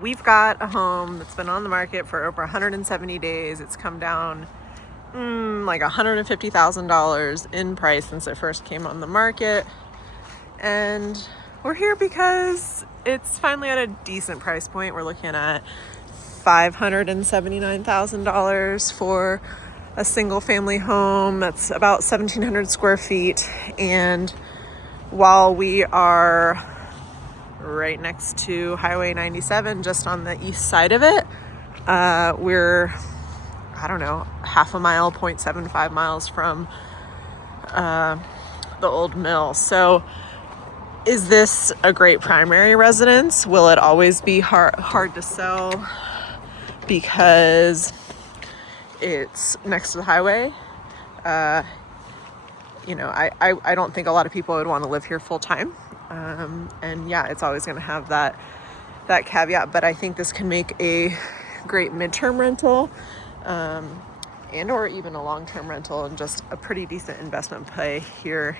we've got a home that's been on the market for over 170 days. It's come down like $150,000 in price since it first came on the market. And we're here because it's finally at a decent price point. We're looking at $579,000 for a single family home. That's about 1,700 square feet. And while we are right next to Highway 97, just on the east side of it, we're, I don't know, half a mile, 0.75 miles from the old mill. So is this a great primary residence? Will it always be hard to sell because it's next to the highway? I don't think a lot of people would want to live here full time. And yeah, it's always going to have that caveat, but I think this can make a great midterm rental, and or even a long-term rental, and just a pretty decent investment play here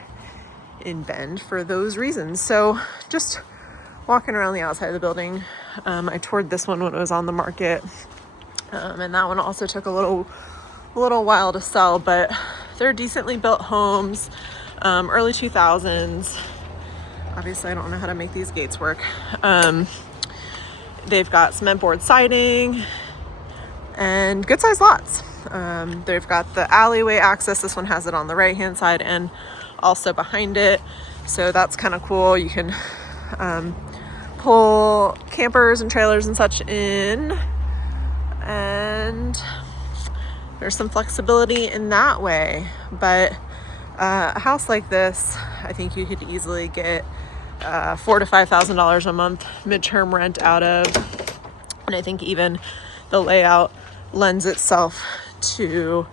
in Bend for those reasons. So just walking around the outside of the building, I toured this one when it was on the market, and that one also took a little while to sell, but they're decently built homes, early 2000s. Obviously, I don't know how to make these gates work. They've got cement board siding and good sized lots. They've got the alleyway access. This one has it on the right hand side and also behind it. So that's kind of cool. You can pull campers and trailers and such in. And there's some flexibility in that way. But a house like this, I think you could easily get $4,000 to $5,000 a month midterm rent out of. And I think even the layout lends itself to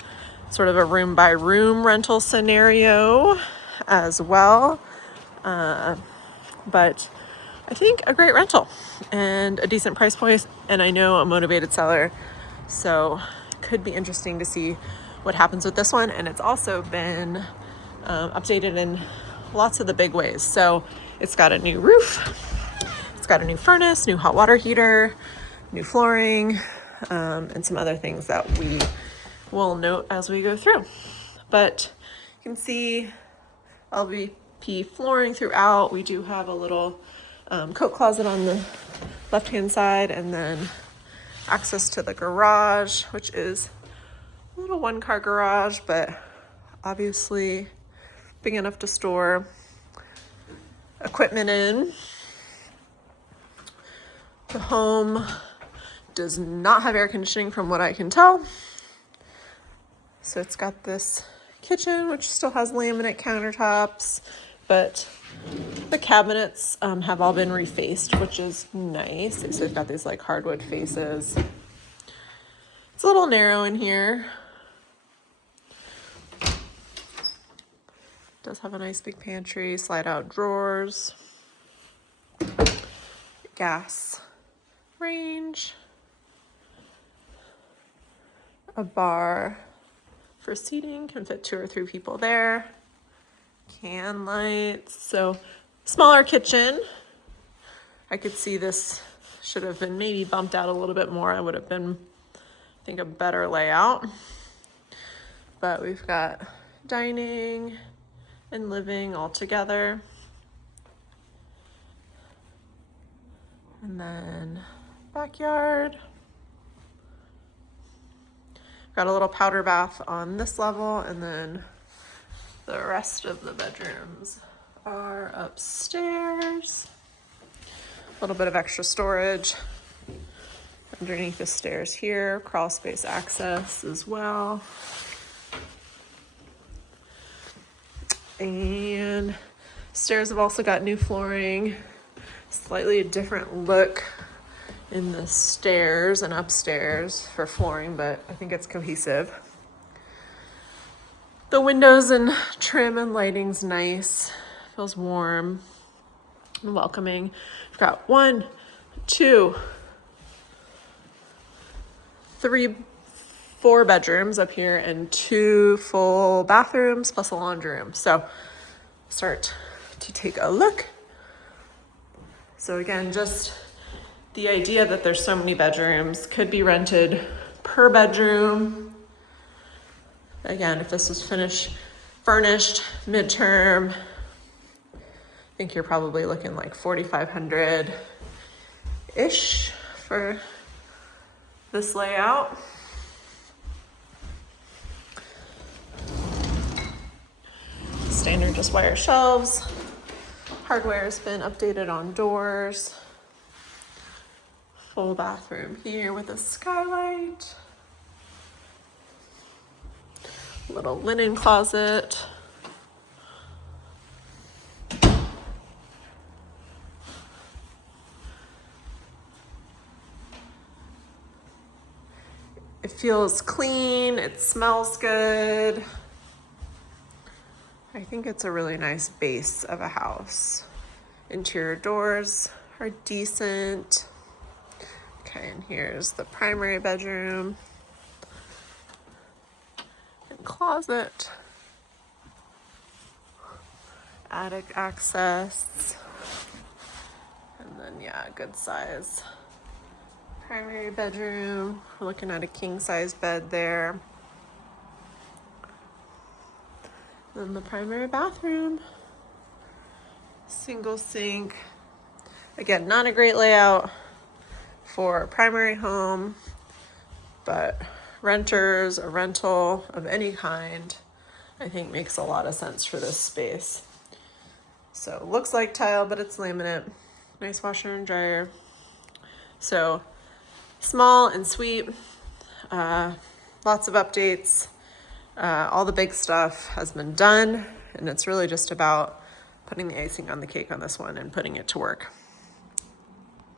sort of a room by room rental scenario as well. But I think a great rental and a decent price point. And I know a motivated seller. So it could be interesting to see what happens with this one. And it's also been updated in lots of the big ways. So it's got a new roof, it's got a new furnace, new hot water heater, new flooring, and some other things that we will note as we go through. But you can see LVP flooring throughout. We do have a little coat closet on the left-hand side, and then access to the garage, which is a little one-car garage, but obviously big enough to store equipment in. The home does not have air conditioning from what I can tell. So it's got this kitchen, which still has laminate countertops, but the cabinets have all been refaced, which is nice. So it's got these like hardwood faces. It's a little narrow in here. Does have a nice big pantry, slide out drawers, gas range, a bar for seating, can fit 2 or 3 people there, can lights. So smaller kitchen. I could see this should have been maybe bumped out a little bit more. I would have been, I think, a better layout. But we've got dining and living all together. And then backyard. Got a little powder bath on this level, and then the rest of the bedrooms are upstairs. A little bit of extra storage underneath the stairs here, crawl space access as well. And stairs have also got new flooring, slightly different look in the stairs and upstairs for flooring, but I think it's cohesive. The windows and trim and lighting's nice, feels warm and welcoming. We've got 1, 2, 3, 4 bedrooms up here and 2 full bathrooms plus a laundry room. So start to take a look. So again, just the idea that there's so many bedrooms could be rented per bedroom. Again, if this was furnished midterm, I think you're probably looking like 4,500-ish for this layout. Standard just wire shelves. Hardware has been updated on doors. Full bathroom here with a skylight. Little linen closet. It feels clean, it smells good. I think it's a really nice base of a house. Interior doors are decent. Okay, and here's the primary bedroom and closet. Attic access. And then, yeah, good size primary bedroom. We're looking at a king size bed there. Then the primary bathroom. Single sink. Again, not a great layout for a primary home, but renters, a rental of any kind, I think makes a lot of sense for this space. So looks like tile, but it's laminate. Nice washer and dryer. So small and sweet. Lots of updates. All the big stuff has been done, and it's really just about putting the icing on the cake on this one and putting it to work.